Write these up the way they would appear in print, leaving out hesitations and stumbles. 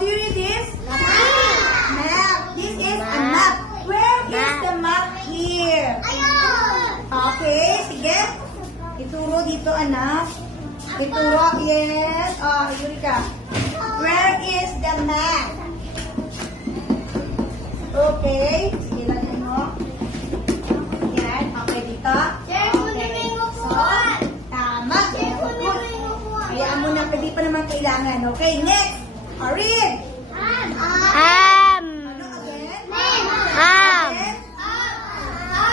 do you read this? Map. This is a map. Where is the map here? Okay, sige. Ituro dito, anak. Ituro, yes. Yurika. Where is the map? Okay. Sige, lagyan mo. Yan. Okay, dito. Tama. Hayaan mo na, pwede pa naman kailangan. Okay, next. Read. Ano again? Again?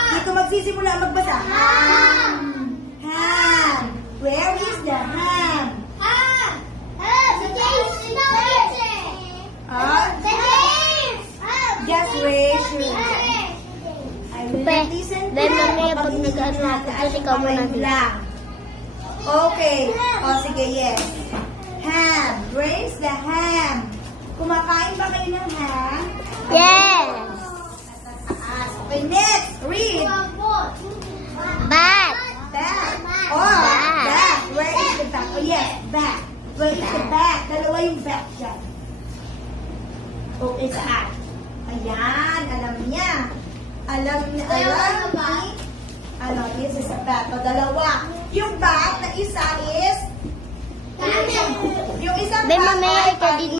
Dito magsisimula magbasa. Ham. Where is the ham? Just raise your hand. I will not listen to Ben, that. mamaya pag nag-ano ako, kasi ikaw muna lang. Okay. O, sige, yes. Ham. Raise the ham. Kumakain ba kayo ng ham? Yes. Okay, next. Read. Bat. Bat. Oh, bat. Where is the bat? Oh, yes, bat. Where is the bat? Dalawa yung bat dyan. Okay, saan? Ayan, alam niya. Alam niya. This is a bat. O, dalawa. Yung bat na isa is... Yung isang Ben, bat mamaya ay ikaw din